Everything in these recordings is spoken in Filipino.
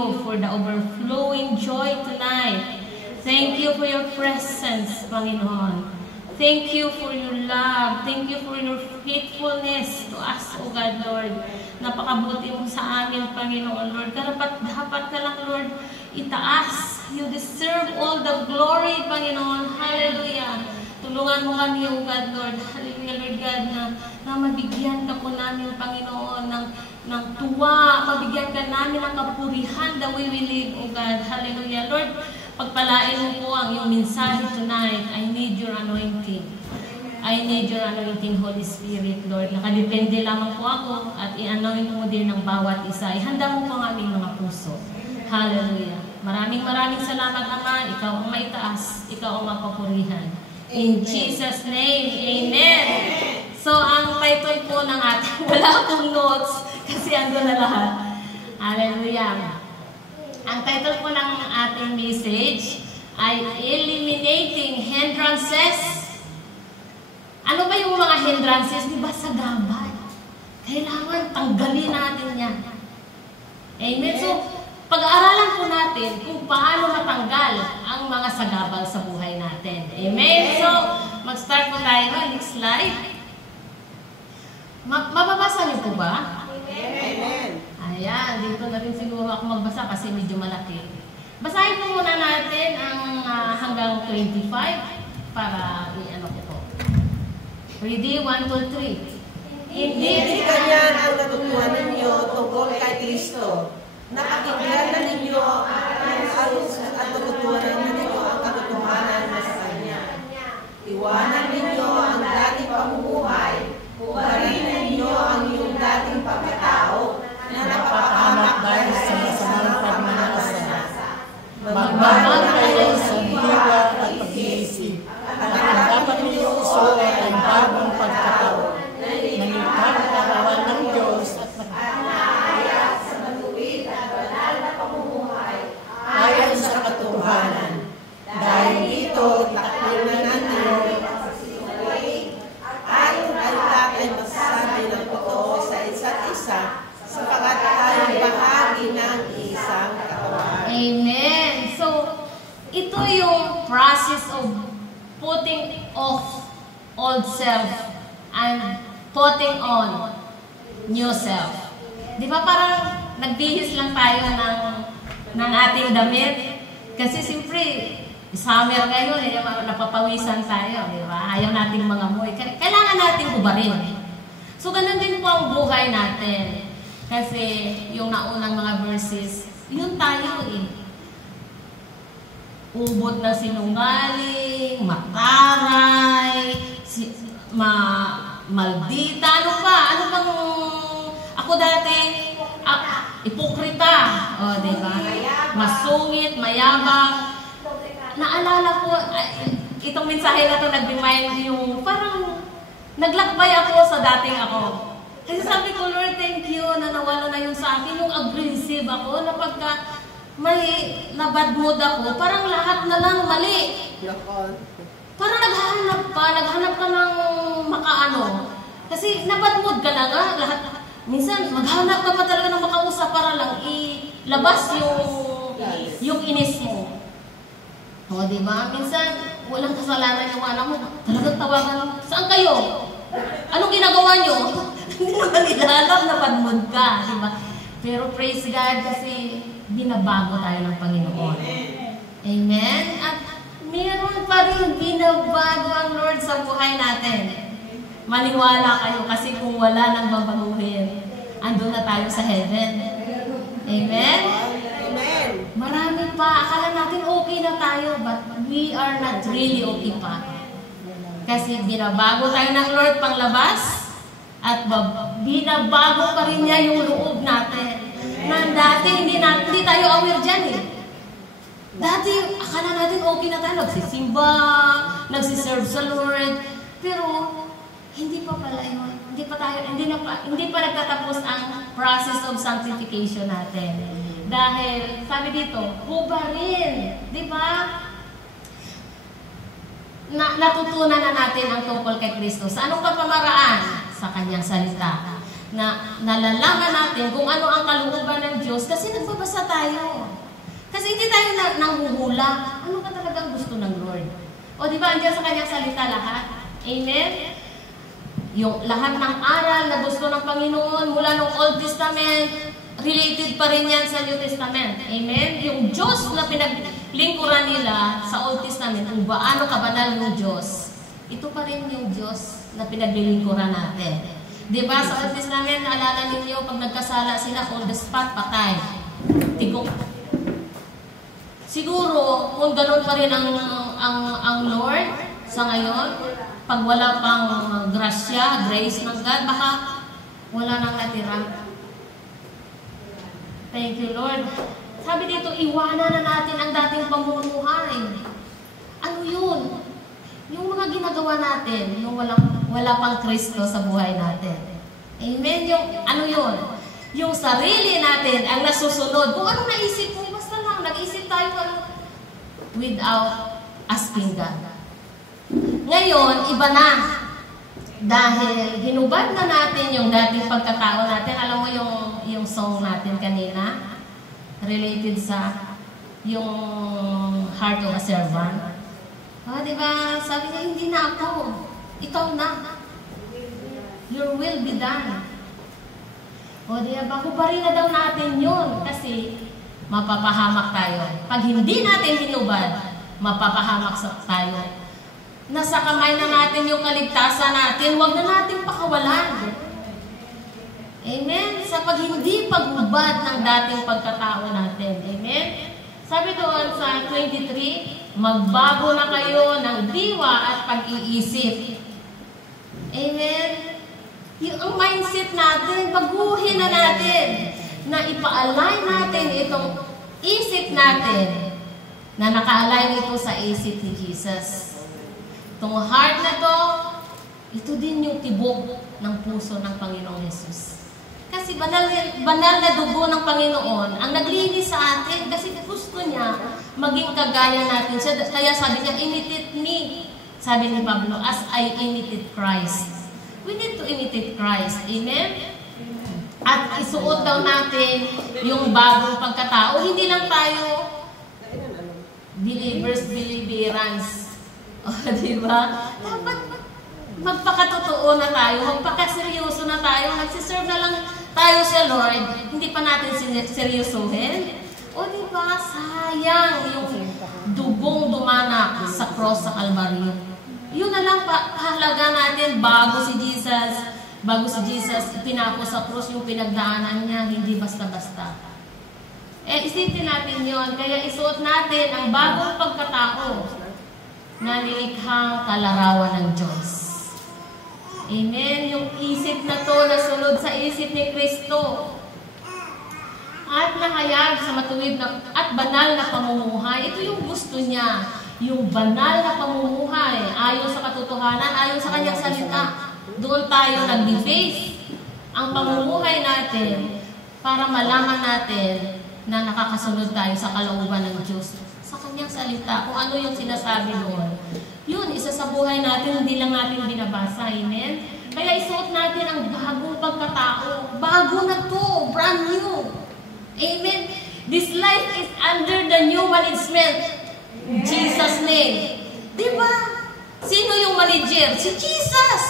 you for the overflowing joy tonight. Thank you for your presence, Panginoon. Thank you for your love. Thank you for your faithfulness to us, O God, Lord. Napakabuti mo sa amin, Panginoon, Lord. Dapat ka lang, Lord, itaas. You deserve all the glory, Panginoon. Hallelujah. Tulungan mo kami, O God, Lord. Hallelujah, Lord God, na mabigyan ka po namin, Panginoon, ng tuwa. Mabigyan ka namin ng kapurihan the way we live, O God. Hallelujah, Lord. Pagpalain mo po ang iyong mensahe tonight. I need your anointing. I need your anointing, Holy Spirit, Lord. Nakadepende lamang po ako at i-anoint mo din ng bawat isa. Ihanda mo po ang aming mga puso. Hallelujah. Maraming salamat, Ama. Ikaw ang maitaas. Ikaw ang mapapurihan. In Jesus' name, Amen. So, ang title po ng ating, wala akong notes kasi ando na lahat. Hallelujah. Ang title po ng ating message ay Eliminating Hindrances. Ano ba yung mga hindrances? Di ba sagabal? Kailangan tanggalin natin yan. Amen? So, pag-aaralan po natin kung paano matanggal ang mga sagabal sa buhay natin. Amen? So, mag-start po tayo. Next slide. Mababasa niyo po ba? Amen. Ayan, dito na rin siguro ako magbasa kasi medyo malaki. Basahin po muna natin ang hanggang 25 para i-ano ko po. Ready? 1, 2, 3. Hindi ganyan ang natutunan ninyo tungkol kay Kristo. Napakinggan na ninyo ang natutunan ninyo ang katotohanan na sa Kanya. Iwanan ninyo ang dating pamumuhay. Hubarin ninyo ang iyong dating pagkatao na napapahamak dahil sa masamang pagmamasa. Magbabago kayo sa diwa at pag-iisip. At ang dapat ninyo isuot ay bagong pagkatao. Nangitang karawan ng Diyos at nakaayat sa matuwid at banal na pamumuhay ayon sa katotohanan. Dahil dito, taklinan ninyo at ay masasabi ng totoo sa isa't isa sapagat tayo bahagi ng isang katawan. Amen. So, ito yung process of putting off old self and putting on new self. Di ba parang nagbihis lang tayo ng ating damit? Kasi siyempre, summer ngayon, napapawisan tayo, di ba? Ayaw nating mga amoy. Kailangan natin hubarin. So, ganun din po ang buhay natin. Kasi yung naunang mga verses, yun tayo eh. Ubod na sinungaling, mataray, maldita, ano pa? Ano bang, ako dati, ipokrita, o diba? Masungit, mayabang. Naalala ko, itong mensahe na ito nag-remind yung parang naglakbay ako sa dating ako. Kasi sabi ko, Lord, thank you na nawala na yung sa akin, yung aggressive ako, na pagka may nabad mood ako, parang lahat na lang mali. Parang naghahanap ka ng makaano. Kasi nabad mood ka na nga, lahat. Minsan, maghanap ka pa talaga ng makausap para lang ilabas yung inis mo. O, diba? Minsan, walang kasalanan yung anak mo. Talagang tawagan, saan kayo? Anong ginagawa nyo? Hindi naman nila alam na panmod ka, di ba? Pero praise God kasi binabago tayo ng Panginoon. Amen? At meron pa rin binabago ang Lord sa buhay natin. Maniwala kayo kasi kung wala nang babaguhin, andun na tayo sa heaven. Amen? Amen. Marami pa. Akala natin okay na tayo, but we are not really okay pa. Kasi binabago tayo ng Lord panglabas, at binabago pa rin niya yung loob natin. Na dati hindi tayo aware dyan eh. Dati akala natin okay na tayo, nagsisimba, nagsiserve sa Lord, pero hindi pa pala yun. Hindi pa nagtatapos ang process of sanctification natin. Dahil sabi dito, hubarin, di ba? Natutunan na natin ang tungkol kay Kristo. Sa anong kapamaraan? Sa kanyang salita. na nalalaman natin kung ano ang kalooban ng Diyos kasi nagbabasa tayo. Kasi hindi tayo nanghuhula. Ano ka talagang gusto ng Lord? O di ba, andiyan sa kanyang salita lahat? Amen? Yung lahat ng aral na gusto ng Panginoon mula ng Old Testament, related pa rin yan sa New Testament. Amen? Yung Diyos na pinaglingkuran nila sa Old Testament, kung gaano kabanal yung Diyos, ito pa rin yung Diyos na pinaglilingkuran natin. Diba sa Old Testament, naalala ninyo, pag nagkasala sila, on the spot, patay. Tigok. Siguro, kung ganun pa rin ang Lord sa ngayon, pag wala pang grasya, grace ng God, baka wala nang natira. Thank you, Lord. Sabi dito, iwanan na natin ang dating pamumuhay. Ano yun? Yung mga ginagawa natin, yung wala pang Kristo sa buhay natin. Amen? Yung, ano yun? Yung sarili natin ang nasusunod. Kung anong naisip mo, basta lang, nag-isip tayo without asking God. Ngayon, iba na. Dahil hinubad na natin yung dating pagkatao natin. Alam mo yung song natin kanina? Related sa yung heart of a servant. Diba? Sabi niya, hindi na ako. Ikaw na. Your will be done. Diba? Hubarin na daw natin yun. Kasi mapapahamak tayo. Pag hindi natin hinubad, mapapahamak tayo. Nasa kamay na natin yung kaligtasan natin, huwag na natin pakawalan. Amen? Sa pag hindi paghubad ng dating pagkatao natin. Amen? Sabi doon sa 23, magbago na kayo ng diwa at pag-iisip. Amen? Yung mindset natin, baguhin na natin. Na ipa-align natin itong isip natin na naka-align ito sa isip ni Jesus. Itong heart na to, ito din yung tibok ng puso ng Panginoong Jesus. Kasi banal na dugo ng Panginoon ang naglinis sa atin kasi gusto niya maging kagaya natin siya. Kaya sabi niya, imitate me. Sabi ni Pablo, as I imitate Christ. We need to imitate Christ. Amen? At isuot daw natin yung bagong pagkatao. Hindi lang tayo believers. Diba? Dapat magpakatotoo na tayo, magpakaseryoso na tayo, nagsiserve na lang tayo sa Lord, hindi pa natin seryosohin. Diba? Sayang yung dugong dumanak sa cross sa Calvary. Yun na lang halaga natin bago si Jesus pinako sa cross yung pinagdaanan niya, hindi basta-basta. Isipin natin yon. Kaya isuot natin ang bagong pagkatao na nilikhang kalarawan ng Diyos. Amen? Yung isip na to na sunod sa isip ni Kristo. At nahayag sa matuwid at banal na pamumuhay. Ito yung gusto niya. Yung banal na pamumuhay. Ayon sa katotohanan, ayon sa kanyang salita. Doon tayo nag-base ang pamumuhay natin para malaman natin na nakakasunod tayo sa kalooban ng Diyos. Sa kanyang salita, kung ano yung sinasabi doon. Yun, isa sa buhay natin, hindi lang natin binabasa. Amen? Kaya isuot natin ang bagong pagkatao. Bago na to, brand new. Amen? This life is under the new management. In Jesus' name. Diba? Sino yung manager? Si Jesus!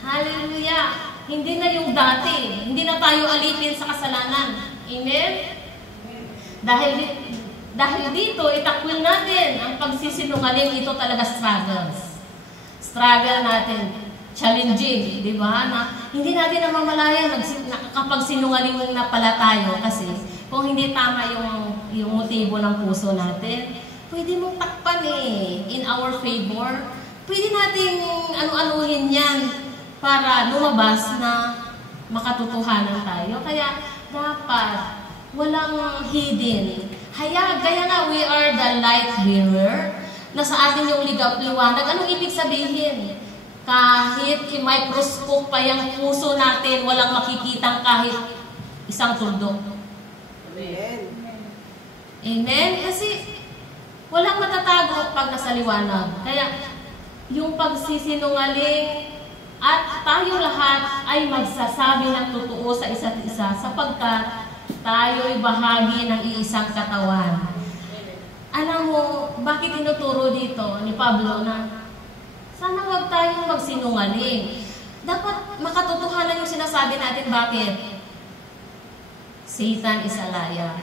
Hallelujah! Hindi na yung dati. Hindi na tayo alipin sa kasalanan. Amen? Dahil dito, itakwil natin ang pagsisinungaling. Ito talaga struggles. Struggle natin. Challenging. Di ba? Hindi natin namamalayan kapag sinungaling na pala tayo. Kasi kung hindi tama yung motibo ng puso natin, pwede mong takpan in our favor. Pwede nating ano-anuhin yan para lumabas na makatotohanan tayo. Kaya dapat walang hidden. Kaya nga, we are the light bearer na sa atin yung liwanag. Anong ibig sabihin? Kahit i-microscope pa yung puso natin, walang makikitang kahit isang tuldok. Amen. Amen? Kasi walang matatago pag nasa liwanag. Kaya yung pagsisinungaling, At tayo lahat ay magsasabi ng totoo sa isa't isa sapagkat tayo'y bahagi ng iisang katawan. Alam mo, bakit tinuturo dito ni Pablo na sana huwag tayong magsinungaling. Dapat makatotohanan yung sinasabi natin. Bakit? Satan is a liar.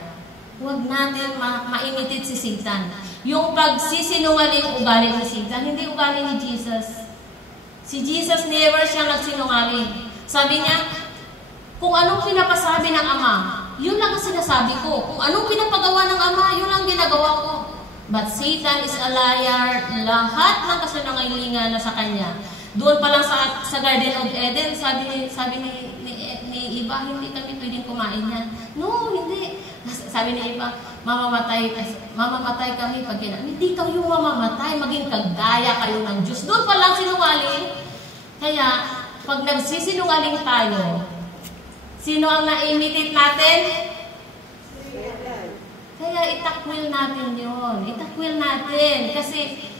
Huwag natin maimitate si Satan. Yung pagsisinungaling ugali ni Satan, hindi ugali ni Jesus. Si Jesus never siya nagsinungaling. Sabi niya, kung anong pinapasabi ng Ama, yun lang ang sinasabi ko. Kung anong pinapagawa ng Ama, yun lang ginagawa ko. But Satan is a liar. Lahat ng kasinungalingan na sa kanya. Doon pa lang sa Garden of Eden, sabi ni Eva, hindi kami pwedeng kumain yan. No, hindi. Sabi ni Eva, mamamatay kami pag kailan. Hindi kayo mamamatay, maging kagaya kayo ng Diyos. Doon pa lang sinungaling. Kaya, pag nagsisinungaling tayo, sino ang na-imitate natin? Kaya itakwil natin yun. Itakwil natin. Kasi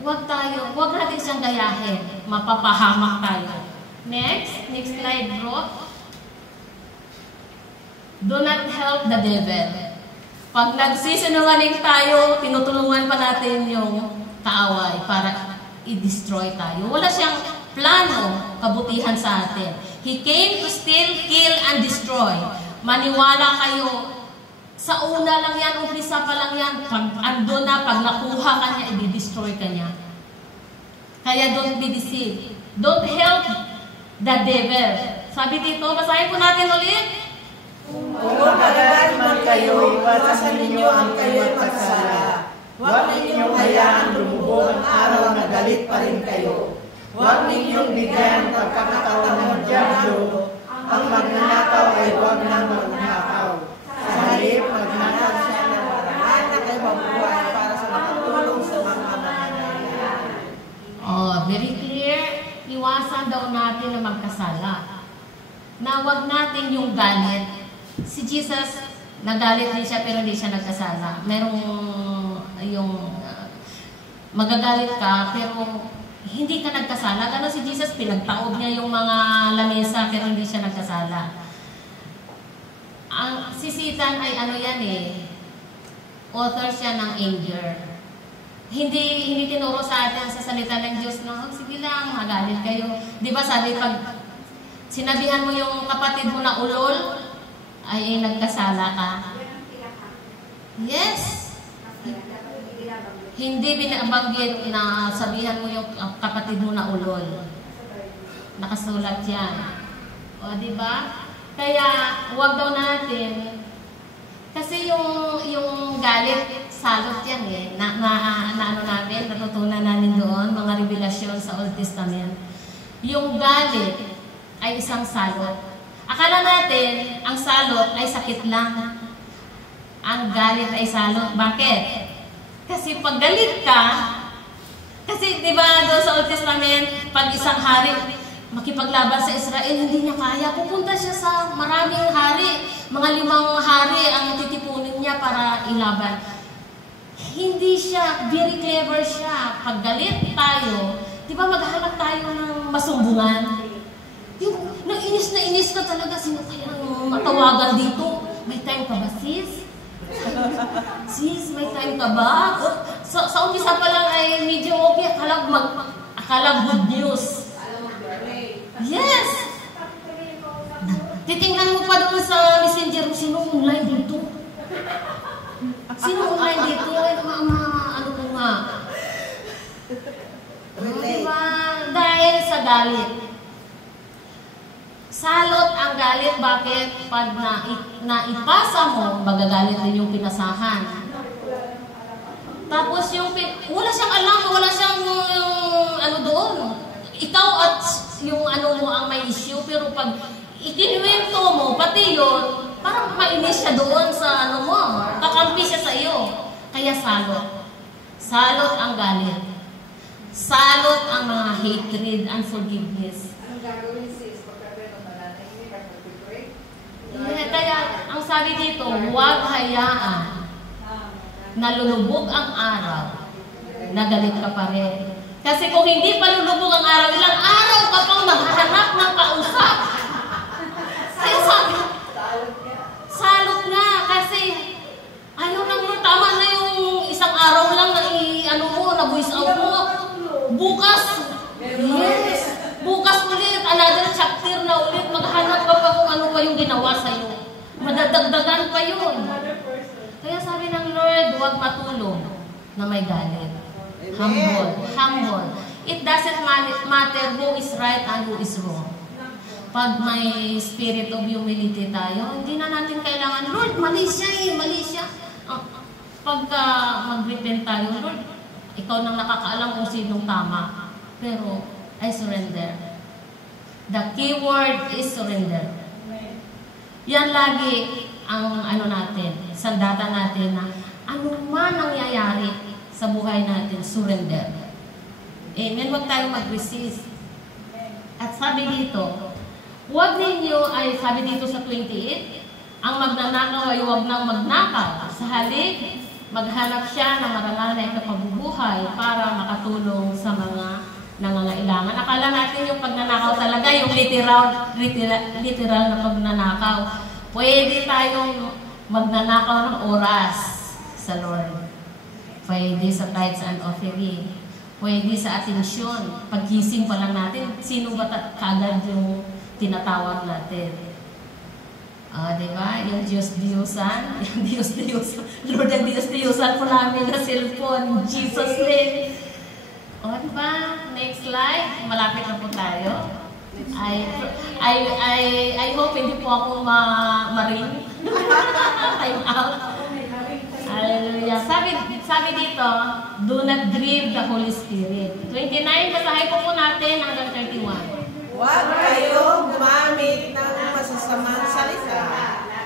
huwag natin siyang gayahin. Mapapahamak tayo. Next slide bro. Do not help the devil. Pag nagsisinungaling tayo, tinutulungan pa natin yung kaaway para i-destroy tayo. Wala siyang plano kabutihan sa atin. He came to steal, kill, and destroy. Maniwala kayo. Sa una lang yan, umpisa pa lang yan, pag nakuha ka niya, i-destroy ka niya. Kaya don't be deceived. Don't help the devil. Sabi dito, basahin po natin ulit. Kung magalit man kayo, iwasan ninyo ang kayo'y pagsala. Huwag ninyong hayaan lumubog ang araw na galit pa rin kayo. Huwag ninyong bigyan pagkakataon ng diablo. Ang magnanakaw ay huwag nang magnakaw. Sa halip, magnakaw siya ng paraan na kayo mabuhay para sa makatulong sa mga mananayan. Very clear. Iwasan daw natin na magkasala. Na huwag natin yung galit. Si Jesus, nagalit din siya pero hindi siya nagkasala. Merong magagalit ka pero hindi ka nagkasala. Gano'n si Jesus, pinagtaob niya yung mga lamesa pero hindi siya nagkasala. Si Satan ay author siya ng anger. Hindi tinuro sa atin sa salita ng Diyos na, sige lang, magalit kayo. Di ba sabi, pag sinabihan mo yung kapatid mo na ulol, ay nagkasala ka. Yes. Hindi binabanggit na sabihan mo yung kapatid mo na ulol. Nakasulat yan. O, di ba? Kaya, huwag daw natin. Kasi yung galit, salot yan eh. Natutunan namin doon, mga revelasyon sa Old Testament. Yung galit ay isang salot. Akala natin, ang salot ay sakit lang. Ang galit ay salot. Bakit? Kasi pag galit ka, kasi di ba doon sa Old Testament, pag isang hari makipaglaban sa Israel, hindi niya kaya. Pupunta siya sa maraming hari. Mga 5 hari ang titipunin niya para ilaban. Hindi siya, very clever siya. Pag galit tayo, di ba maghahanap tayo ng masumbungan? Yung nainis na inis ka talaga, sino kaya matawagan dito? May time ka ba, sis? Sis, may time ka ba? Sa umpisa pa lang ay medyo okay, akala good news. Yes! Titingnan mo pa doon sa messenger, sino online dito? Sino online dito? Ano ko nga? Diba? Dahil sa galit. Salot ang galit. Bakit? Pag naipasa mo, magagalit din yung pinasahan. Tapos wala siyang alam, wala siyang doon. Ikaw at yung mo ang may issue, pero pag ikinuwento mo, pati yun, parang mainis siya doon sa mo. Kakampi siya sa iyo. Kaya salot. Salot ang galit. Salot ang mga hatred and forgiveness. Anong gagawin sis? Kaya, ang sabi dito, huwag hayaan na lulubog ang araw na galit ka pa rin. Kasi kung hindi pa lulubog ang araw, ilang araw ka pang maghanap ng kausap. Kaya sabi, salot nga kasi ayaw nang mo, tama na yung isang araw lang na na-voice out mo. Bukas, yes, bukas ulit, another chapter na ulit, maghanap ka pa kung ano pa yung ginawa sa'yo. Madadagdagan pa yun. Kaya sabi ng Lord, huwag matulong na may galit. Humble. Humble. It doesn't matter who is right and who is wrong. Pag may spirit of humility tayo, hindi na natin kailangan, Lord, mali siya eh, mali siya. Pagka mag-repent tayo, Lord, ikaw nang nakakaalam kung sinong tama. Pero, I surrender. The key word is surrender. Yan lagi ang natin, sandata natin na ano man nangyayari sa buhay natin, surrender. Amen. Huwag tayong mag-resist. At sabi dito, huwag ninyo, ay sabi dito sa 28, ang magnanakaw ay huwag nang magnakaw. Sa halip, maghanap siya ng marangal na ikapabubuhay para makatulong sa mga nangangailangan. Akala natin yung pagnanakaw talaga, yung literal na pagnanakaw. Pwede tayong magnanakaw ng oras sa Lord. Pwede sa tithes and offering. Pwede sa atensyon. Paggising pa lang natin, sino ba kagad yung tinatawag natin? Diba? Yung Diyos-Diyusan. Yung Diyos-Diyusan. Lord, ang Diyos-Diyusan po namin na cellphone. Jesus name. Diba? Next slide. Malapit na po tayo. I hope hindi po ako ma-ring. Time out. Hallelujah. Sabi dito, do not grieve the Holy Spirit. 29, basahin po natin hanggang 31. Huwag kayo gumamit ng masasamang salita.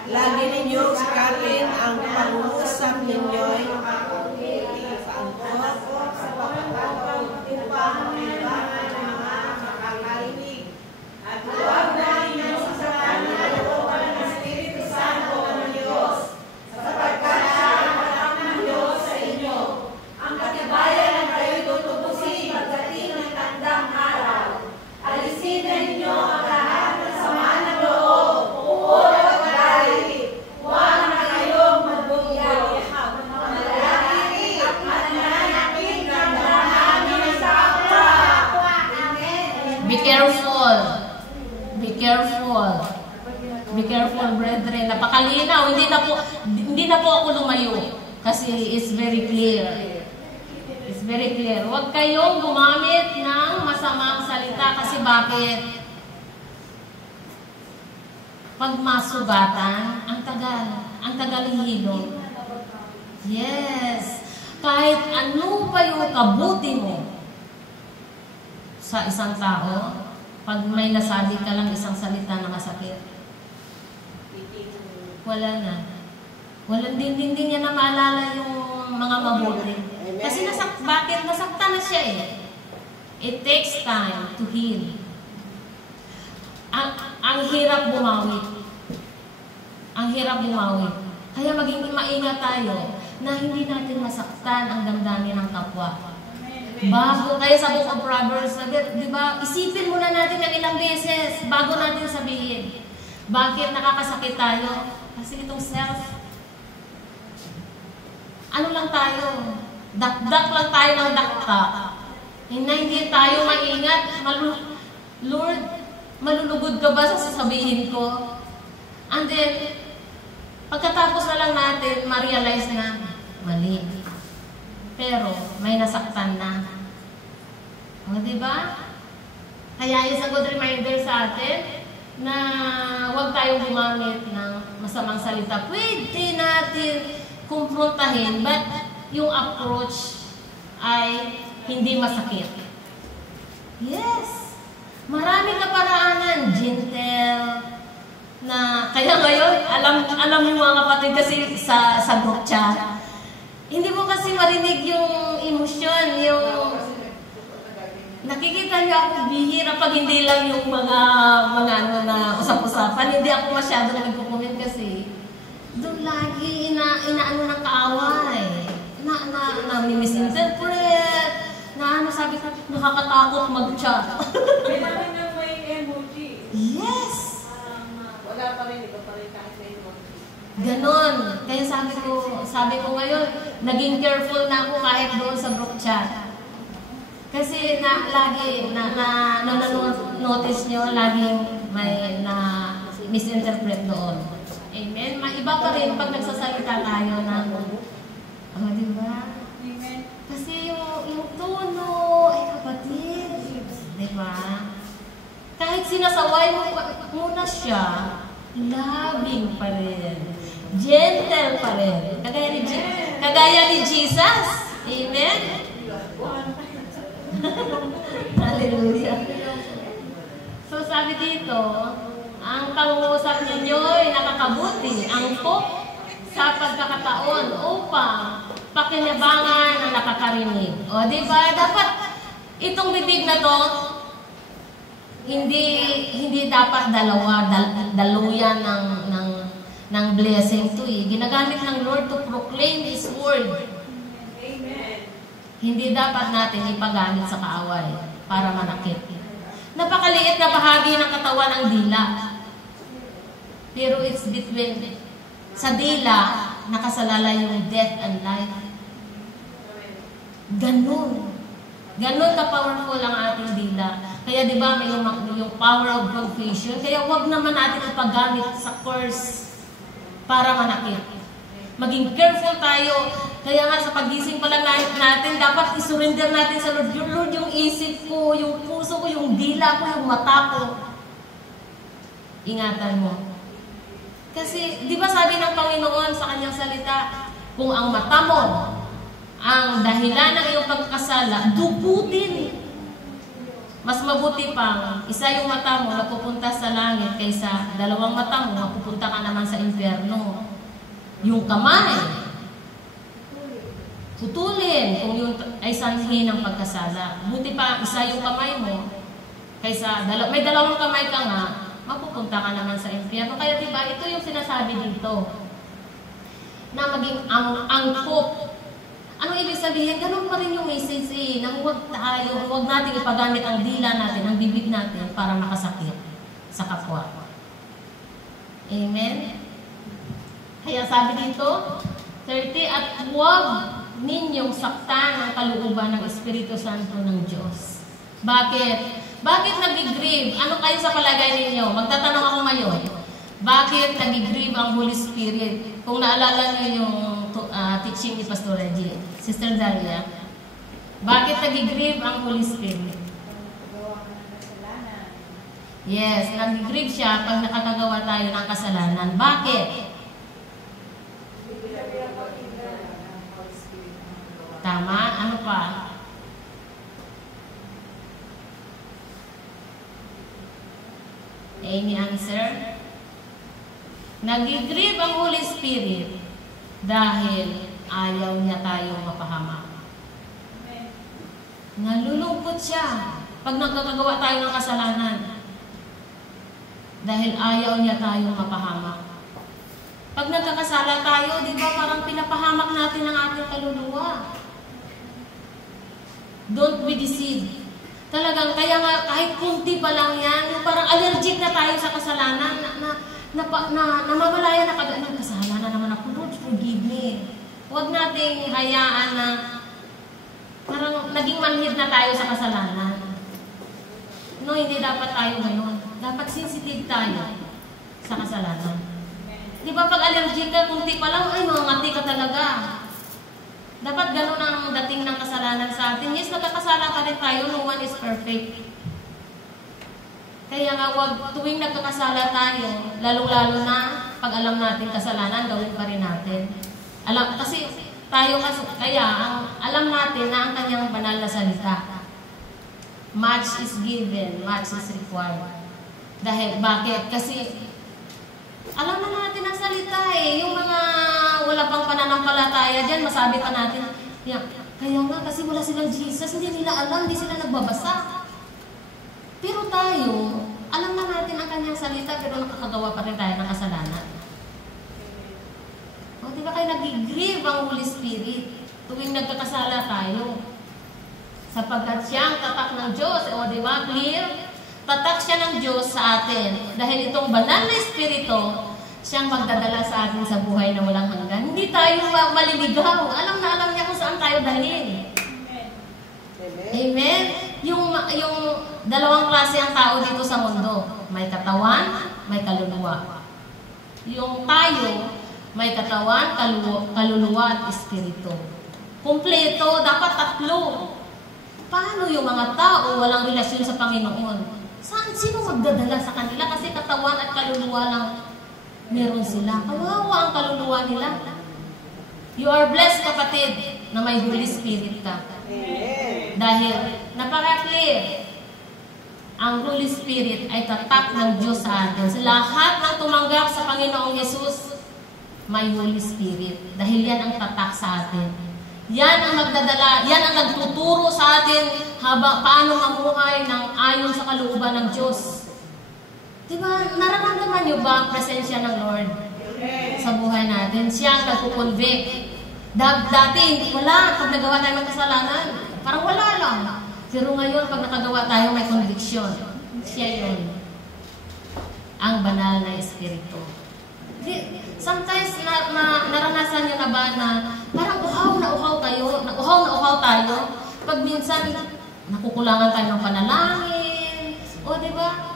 Lagi ninyong sikatin ang pag-uusap ninyo'y huwag na inyong sasakan na kalooban ng Espiritu Santo ng Diyos, sapagkat siya ang anak ng Diyos sa inyo. Ang katibayan na kayo'y tutubusin pagdating ng tandang araw. Alisin na ninyo ang lahat ng sama ng loob, uod at galit. Huwag na kayong magbugyag. Malaki at mananakit ng namin sa kapwa. Be careful. Be careful. Be careful, brethren. Napakalinaw. Hindi na po ako lumayo. Kasi it's very clear. It's very clear. Huwag kayong gumamit ng masamang salita. Kasi bakit? Pag masugatan, ang tagal hihilom. Yes. Kahit ano pa yung kabuti mo sa isang tao, pag may nasabi ka lang isang salita na masakit, wala na. Hindi niya na maalala yung mga mabuti. Kasi bakit? Nasaktan na siya eh. It takes time to heal. Ang hirap bumawi. Ang hirap bumawi. Kaya maging maingat tayo na hindi natin masaktan ang damdamin ng kapwa. Bago, kaya sa Book of Proverbs, di ba, isipin muna natin ng ilang beses bago natin sabihin. Bakit nakakasakit tayo? Kasi itong self, ano lang tayo? Dakdak lang tayo ng daktak. Hindi tayo maingat. Lord, malulugod ka ba sa sasabihin ko? And then, pagkatapos na lang natin, ma-realize na, mali. Pero, may nasaktan na. Diba? Kaya yung good reminder sa atin na huwag tayong gumamit ng masamang salita. Pwede natin kumprontahin, but yung approach ay hindi masakit. Yes! Maraming kaparaanan, gentle, na kaya ngayon, alam yung mga kapatid kasi sa group chat, hindi mo kasi marinig yung emosyon, yung nakikita niyo ako bihira pag hindi lang yung mga na usap-usapan, hindi ako masyado nagko-comment kasi doon lagi inaano ng kaaway, na misinterpret, sabi ka, nakakatakot mag-chat. Kailangan na may emoji. Yes! Wala pa rin, iba pa rin kahit may emoji. Ganon. Kaya sabi ko ngayon, naging careful na ako kahit doon sa group chat. Kasi lagi, notice nyo, laging may misinterpret doon. Amen? Iba pa rin pag nagsasalita tayo ng, di ba? Amen. Kasi yung tono, kapatid, di ba? Kahit sinasaway mo muna siya, loving pa rin. Gentle pa rin. Kagaya ni Jesus. Amen? Hallelujah. So sabi dito, ang pangungusap ninyo ay nakakabuti, angkop sa pagkakataon upang pakinabangan ang nakakarinig. O, di ba? Dapat itong bibig na to, hindi dapat daluyan ng blessing to eh. Ginagamit ng Lord to proclaim His word. Amen. Hindi dapat natin ipagamit sa kaaway para manakit. Napakaliit na bahagi ng katawan ng dila. Pero it's between sa dila, nakasalala yung death and life. Ganon. Ganon ka-powerful ang ating dila. Kaya di ba may yung power of confusion? Kaya wag naman natin ipagamit sa curse para manakit. Maging careful tayo. Kaya nga sa pagising pa lang natin, dapat isurrender natin sa Lord. Lord, yung isip ko, yung puso ko, yung dila ko, yung mata ko. Ingatan mo. Kasi, di ba sabi ng Panginoon sa kanyang salita, kung ang mata mo, ang dahilan ng iyong pagkakasala, dugutin. Mas mabuti pang isa yung mata mo na pupunta sa langit kaysa dalawang mata mo na pupunta ka naman sa impyerno. Yung kamay, putulin kung yun ay sanhi ng pagkasala. Buti pa isa yung kamay mo kaysa may dalawang kamay ka nga, mapupunta ka naman sa impyerno. Kaya diba, ito yung sinasabi dito na maging angkop. Anong ibig sabihin? Ganun pa rin yung message eh, na huwag natin ipagamit ang dila natin, ang bibig natin para makasakit sa kapwa. Amen? Kaya sabi dito, 30, at huwag ninyong saktan ang kalooban ng Espiritu Santo ng Diyos. Bakit? Bakit nag-grieve? Ano kayo sa palagay ninyo? Magtatanong ako ngayon. Bakit nag-grieve ang Holy Spirit? Kung naalala niyo yung teaching ni Pastor Reggie, Sister Dalia, bakit nag-grieve ang Holy Spirit? Yes, nag-grieve siya pag nakakagawa tayo ng kasalanan. Bakit? Tama? Ano pa? Any answer? Nag-grieve ang Holy Spirit dahil ayaw niya tayong mapahamak. Nalulungkot siya pag nagkakagawa tayo ng kasalanan dahil ayaw niya tayong mapahamak. Pag nagkakasala tayo, di ba parang pinapahamak natin ang ating kaluluwa. Don't be deceived. Talagang, kaya nga, kahit kunti pa lang yan, parang allergic na tayo sa kasalanan, namamalaya na kagad, kasalanan naman ako, Lord, forgive me. Huwag nating hayaan na parang naging manhid na tayo sa kasalanan. No, hindi dapat tayo ganun. Dapat sensitive tayo sa kasalanan. Di ba pag allergic ka, kunti pa lang, ay, mangati ka talaga. Dapat ganun ang dating ng kasalanan sa atin. Yes, nagkakasala pa rin tayo. No one is perfect. Kaya nga, tuwing nagkakasala tayo, lalong-lalo na pag alam natin kasalanan, gawin pa rin natin. Kasi tayo, alam natin na ang kanyang banal na salita. Much is given, much is required. Dahil, bakit? Kasi, alam na natin ang salita eh. Yung mga wala pang pananampalataya dyan, masabi pa natin, kaya nga kasi wala silang Jesus, hindi nila alam, hindi sila nagbabasa. Pero tayo, alam na natin ang kanyang salita, pero nakakagawa pa rin tayo ng kasalanan. O, di ba kayo nag-grieve ang Holy Spirit tuwing nagkakasala tayo? Sapagkat siya ang tatak ng Diyos. O di ba? Clear? Tatak siya ng Diyos sa atin. Dahil itong banal na Espiritu, siyang magdadala sa atin sa buhay na walang hanggan. Hindi tayo maliligaw. Alam na alam niya kung saan tayo dalhin. Amen? Yung dalawang klase ang tao dito sa mundo. May katawan, may kaluluwa. Yung tayo, may katawan, kaluluwa at espiritu. Kumpleto, dapat tatlo. Paano yung mga tao walang relasyon sa Panginoon? Sino magdadala sa kanila? Kasi katawan at kaluluwa lang meron sila. Kawawa ang kaluluwa nila. You are blessed, kapatid, na may Holy Spirit ka. Dahil, napaka-clear, ang Holy Spirit ay tatak ng Diyos sa atin. Sa lahat ng tumanggap sa Panginoong Yesus, may Holy Spirit. Dahil yan ang tatak sa atin. Yan ang magdadala, yan ang nagtuturo sa atin paano mamuhay ng ayon sa kalooban ng Diyos. Diba, nararamdaman niyo ba ang presensya ng Lord sa buhay natin? Siya ang nagkukonvict. Dati, wala. Pag nagawa tayo ng kasalanan, parang wala lang. Pero ngayon, pag nakagawa tayo, may conviction. Siya yun. Ang banal na Espiritu. Sometimes, naranasan nyo na ba na parang uhaw na uhaw tayo. Pag minsan, nakukulangan tayo ng panalangin. O, diba?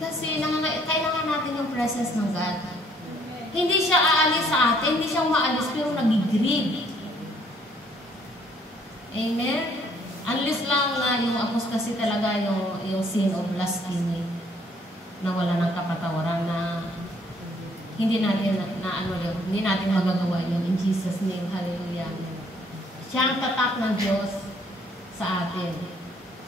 Kasi kailangan natin yung presence ng God. Hindi siya aalis sa atin, hindi siya umaalis, pero nagigrid. Amen? Unless lang na yung apostasy talaga yung sin of blasphemy na wala ng kapatawaran na hindi natin hindi natin magagawa yun in Jesus name. Hallelujah. Siya ang tatak ng Diyos sa atin.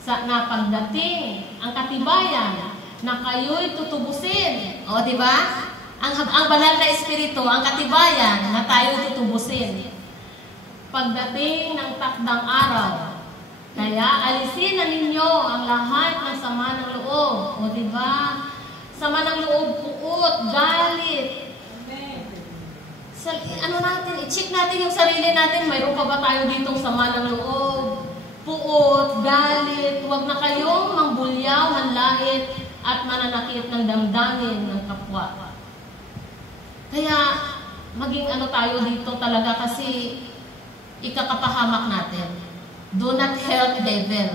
Na pagdating ang katibayan na kayo'y tutubusin. O, di ba? Ang banal na Espiritu, ang katibayan na tayo'y tutubusin. Pagdating ng takdang araw, kaya alisin na ninyo ang lahat ng sama ng loob. O, di ba? Sama ng loob, puot, galit. I-check natin yung sarili natin. Mayroon pa ba tayo ditong sama ng loob? Puot, galit. Huwag na kayong mangbulyaw, manlait, at mananakit ng damdamin ng kapwa. Kaya, maging tayo dito talaga kasi ikakapahamak natin. Do not help devil.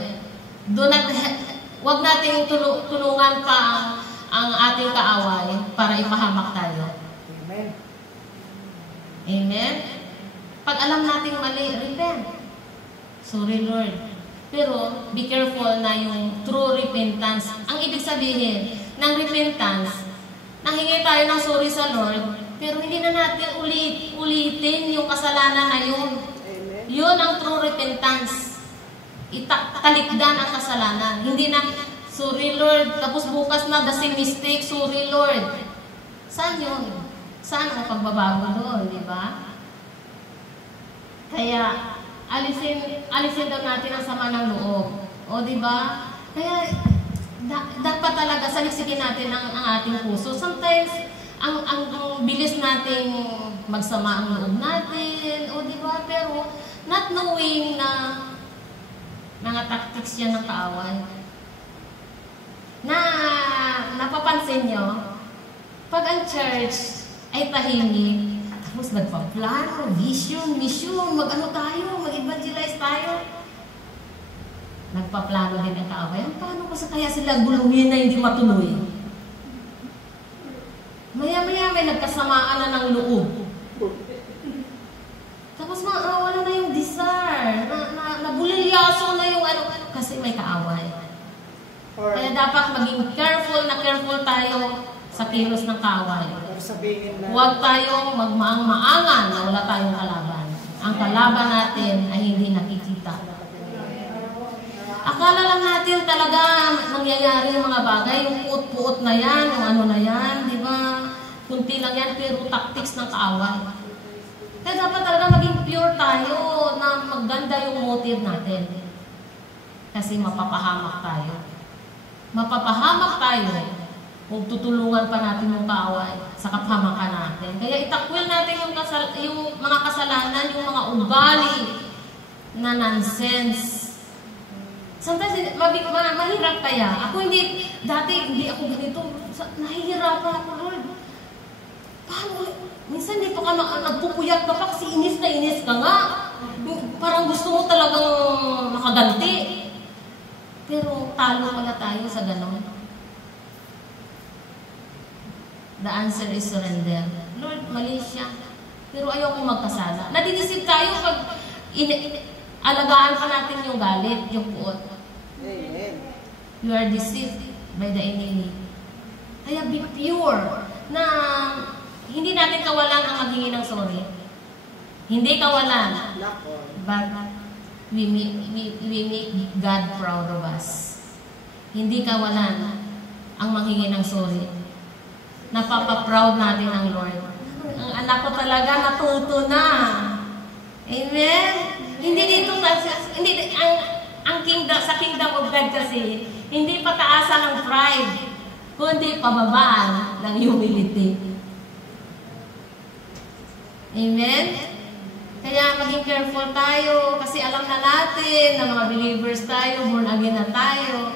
Huwag nating tulungan pa ang ating kaaway para ipahamak tayo. Amen. Amen? Pag alam nating mali, repent. Sorry, Lord. Pero, be careful na yung true repentance. Ang ibig sabihin ng repentance, nanghingi tayo ng sorry sa Lord, pero hindi na natin ulitin yung kasalanan na yun. Amen. Yun ang true repentance. Talikdan ang kasalanan. Hindi na, sorry Lord, tapos bukas na the same mistake, sorry Lord. Saan yun? Saan ang pagbabago doon, di ba? Kaya, alisin daw natin ang sama ng loob. O, di ba? Kaya, dapat talaga saliksikin natin ang ating puso. Sometimes, ang bilis nating magsama ang loob natin, o, di ba? Pero, not knowing na mga tactics yan ng kaaway. Napapansin nyo, pag ang church ay tahimik, tapos nagpa-plano, vision, mission, mag-evangelize tayo. Nagpa-plano din ang kaaway. Paano ko kaya sila guluhin na hindi matuloy? Maya-maya may nagkasamaan na ng loob. Tapos wala na yung desire, nabulilyaso na yung kasi may kaaway. Kaya dapat maging careful tayo sa kilos ng kaaway. Huwag tayong magmaang-maangan na wala tayong kalaban. Ang kalaban natin ay hindi nakikita. Akala lang natin talaga nangyayari yung mga bagay, yung puot-puot na yan, yung na yan, di ba? Kunti lang yan, pero tactics ng kaaway. Kaya dapat talaga maging pure tayo na maganda yung motive natin. Kasi mapapahamak tayo. Mapapahamak tayo kung tutulungan pa natin yung kaaway sa kapahamakan natin. Kaya itakwil natin yung mga kasalanan, yung mga ugali na nonsense. Sometimes, mahirap kaya. Ako dati hindi ako ganito. Nahihirapan ako, Lord. Paano? Minsan dito ka nagpupuyat ka pa kasi inis na inis ka nga. Parang gusto mo talagang makaganti. Pero talo pala tayo sa ganon. The answer is surrender. Lord, mali siya. Pero ayaw kong magkasala. Nadidisip tayo pag alagaan pa natin yung galit, yung puot. Amen. You are deceived by the enemy. Kaya be pure na hindi natin kawalan ang maghingi ng sorry. Hindi kawalan. But we make God proud of us. Hindi kawalan ang maghingi ng sorry. Napapaproud natin ang Lord. Ang anak ko talaga natuto na. Amen? Hindi dito sa kingdom of God kasi, hindi pataasan ng pride, kundi pababaan ng humility. Amen? Kaya maging careful tayo kasi alam na natin na mga believers tayo, born again na tayo.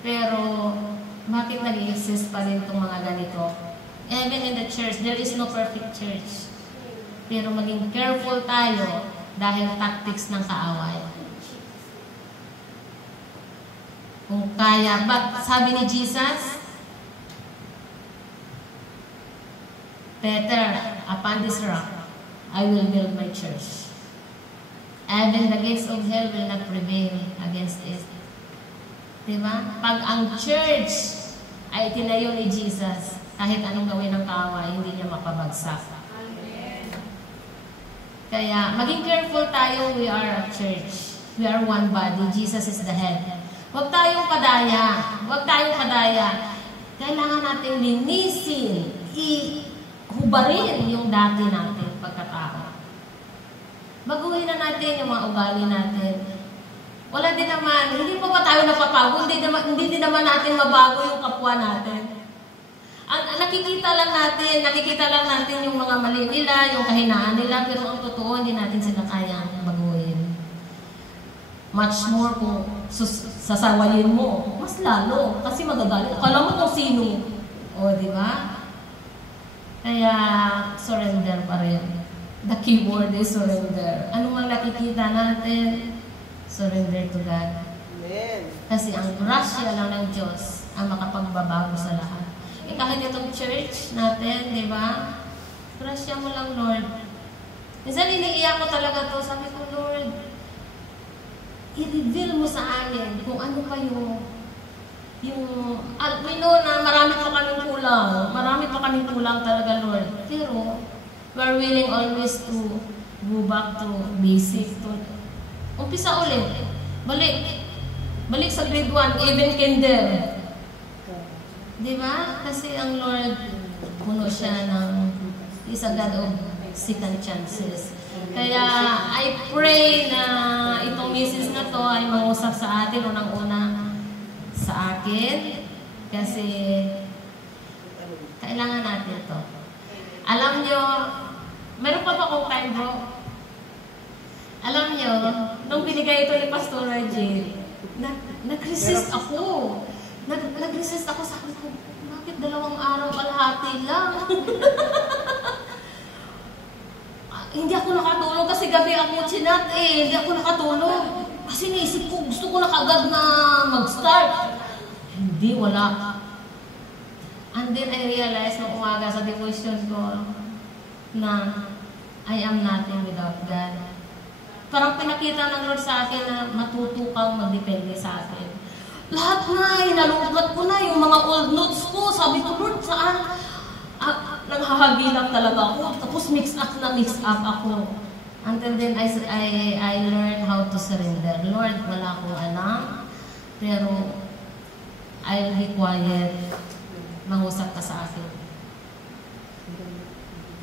Pero, bakit nag-exist pa rin itong mga ganito? Even in the church, there is no perfect church. Pero maging careful tayo dahil tactics ng kaaway. Kung kaya, sabi ni Jesus, Peter, upon this rock, I will build my church. Even the gates of hell will not prevail against it. Diba? Pag ang church ay tinayo ni Jesus, kahit anong gawin ng kaaway, hindi niya mapabagsak. Kaya, maging careful tayo, we are a church. We are one body. Jesus is the head. Huwag tayong padaya. Huwag tayong padaya. Kailangan natin linisin, ihubarin yung dati natin pagkatao. Baguhin na natin yung mga ugali natin. Wala din naman, hindi pa ba tayo napapago? Hindi din naman natin mabago yung kapwa natin. Nakikita lang natin yung mga mali nila, yung kahinaan nila, pero ang totoo, hindi natin sila kayang baguhin. Much more kung sasawayin mo, mas lalo, kasi magagalit. Akala mo kung sino. O, di ba? Kaya, surrender pa rin. The key word is surrender. Ano mang nakikita natin? Surrender to God. Amen. Kasi ang grasya lang ng Diyos ang makapagbabago sa lahat. Kahit itong church natin, di ba? Grasya mo lang, Lord. Minsan iniiyak ko talaga to. Sabi ko, Lord, i-reveal mo sa amin kung ano pa we know na marami pa kaming kulang. Marami pa kaming kulang talaga, Lord. Pero, we are willing always to go back to basic, to umpisa ulit. Balik sa grade 1, even kinder. Diba? Kasi ang Lord, puno siya ng is a God of second chances. Kaya, I pray na itong message na to ay mangusap sa atin, unang-una sa akin. Kasi, kailangan natin to. Alam nyo, meron pa ba akong time, bro? Alam nyo, nung binigay ito ni Pastor Jay, nag-resist ako. Nag-resist ako, sabi ko, bakit 2 araw kalahati lang? Hindi ako nakatulog kasi gabi ako chinat eh. Hindi ako nakatulog. Kasi naisip ko, gusto ko na kagad na mag-start. Hindi, wala. And then I realized nung umaga sa devotion ko na I am nothing without God. Parang pinakita ng Lord sa akin na matuto kang magdepende sa akin. Lahat na, inalungkat ko na yung mga old notes ko. Sabi ko, Lord, saan? Nanghahagilang talaga ako. Tapos mix up ako. Until then, I learned how to surrender. Lord, wala akong alam. Pero, I'll be quiet. Mangusap ka sa akin.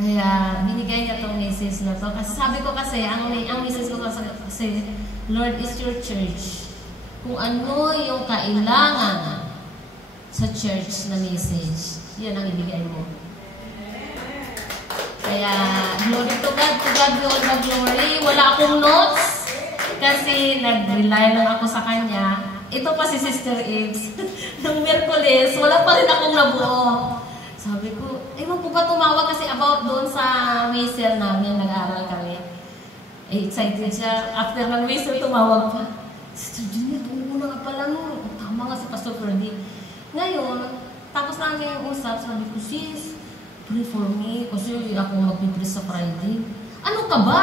Kaya, binigay niya itong message na to. Kasi sabi ko kasi, ang message ko kasi, Lord is your church. Kung ano yung kailangan sa church na message, yan ang ibigay mo. Kaya, glory to God be all the glory. Wala akong notes. Kasi nag-rely lang ako sa kanya. Ito pa si Sister Ibs. Nung Miyerkules, wala pa rin akong nabuo. Sabi ko, ewan ko ba tumawag kasi about doon sa whistle namin, nag-aaral kami. Excited siya. After ng whistle, tumawag pa. Sister Junior, una nga pala no. Tama nga si Pastor Ferdy. Ngayon, tapos namin yung usap, sabi ko, sis, pray for me kasi ako mag-press sa Friday. Ano ka ba?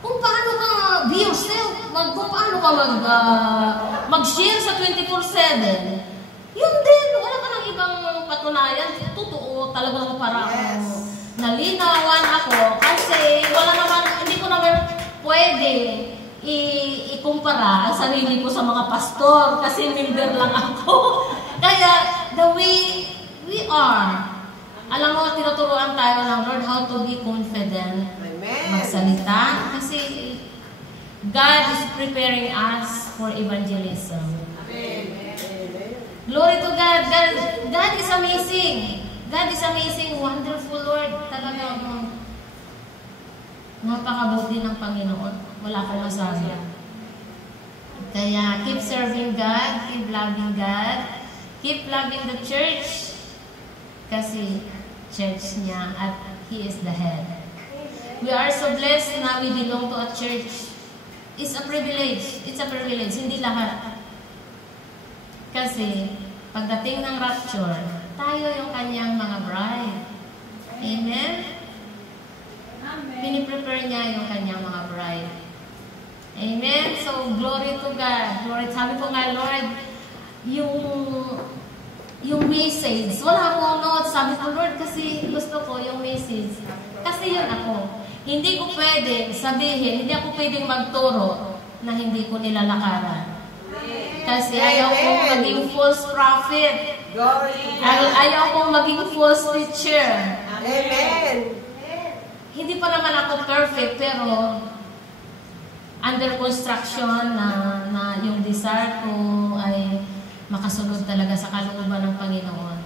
Kung paano ka, be yourself. Kung paano ka mag-share sa 24/7. Yun din, wala ka ng ibang patunayan. Totoo, talagang parang nalinawan ako. Kasi wala naman, hindi ko naman pwede ikumpara ang sarili ko sa mga pastor. Kasi member lang ako. Kaya, the way we are, alam mo, tinuturuan tayo ng Lord how to be confident. Magsalita. Kasi God is preparing us for evangelism. Amen. Glory to God. God is amazing. God is amazing. Wonderful Lord. Talagang napakabuti ng Panginoon. Wala akong masabi. Kaya keep serving God. Keep loving God. Keep loving the church. Kasi church niya at He is the head. We are so blessed na we belong to a church. It's a privilege. It's a privilege. Hindi lahat. Kasi, pagdating ng rapture, tayo yung kanyang mga bride. Amen? Piniprepare niya yung kanyang mga bride. Amen? So, glory to God. Glory. Sabi ko nga, Lord, yung message, wala akong notes. Sabi ko, Lord, kasi gusto ko yung message. Kasi yun ako. Hindi ko pwede sabihin, hindi ako pwedeng magturo na hindi ko nilalakaran. Kasi ayaw kong maging false prophet. Ayaw kong maging false teacher. Amen. Hindi pa naman ako perfect, pero under construction na yung desire ko ay makasunod talaga sa kalooban ng Panginoon.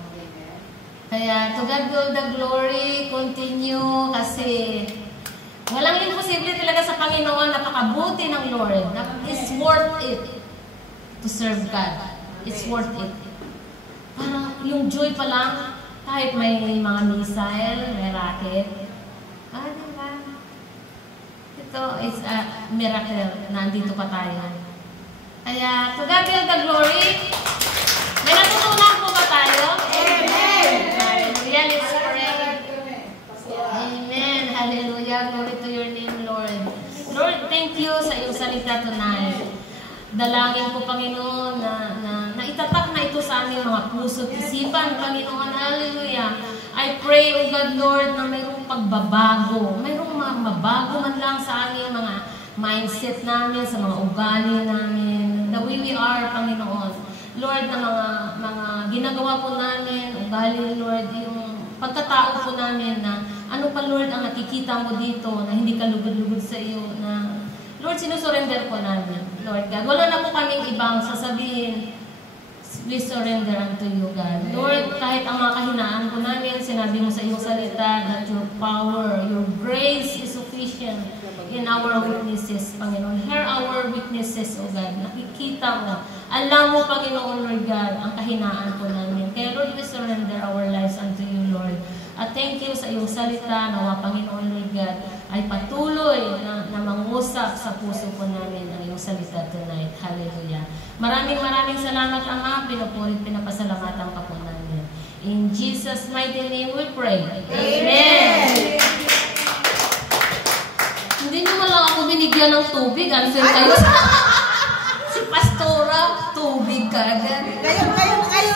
Kaya to God be the glory, continue, kasi walang imposible talaga sa Panginoon. Napakabuti ng Lord. It's worth it to serve God. It's worth it. Parang yung joy pa lang, kahit may mga missile, may rocket. Diba? Ito is a miracle na andito pa tayo. Kaya, to God be the glory. May natutunan po ba tayo? Amen! Hallelujah, let's pray. Amen. Hallelujah. Glory to your name, Lord. Lord, thank you sa iyong salita tonight. Dalangin ko, Panginoon, na itatak na ito sa aming mga puso at isipan, Panginoon. Hallelujah. I pray, O God, Lord, na mayroong pagbabago. Mayroong mga mabago man lang sa aming mga mindset namin, sa mga ugali namin. The way we are, Panginoon. Lord, na mga ginagawa po namin, ugali, Lord, yung pagkatao po namin na ano pa, Lord, ang nakikita mo dito na hindi ka lugod-lugod sa iyo na, Lord, sinusurrender po namin. Lord God, wala na po kaming ibang sasabihin. Please surrender unto you, God. Lord, kahit ang mga kahinaan po namin, sinabi mo sa iyong salita that your power, your grace is sufficient in our weaknesses, Panginoon. Hear our weaknesses, O God. Nakikita mo. Alam mo, Panginoon, Lord God, ang kahinaan po namin. Kaya, Lord, we surrender our lives unto you, Lord. At thank you sa iyong salita, nawa, Panginoon, Lord God, ay patuloy na mangusap sa puso po namin ang iyong salita tonight. Hallelujah. Maraming salamat, Ama. Pinupuri, pinapasalamatan pa po namin. In Jesus' mighty name we pray. Amen. Hindi nyo man lang ako binigyan ng tubig. Answer kayo sa si Pastora, tubig ka.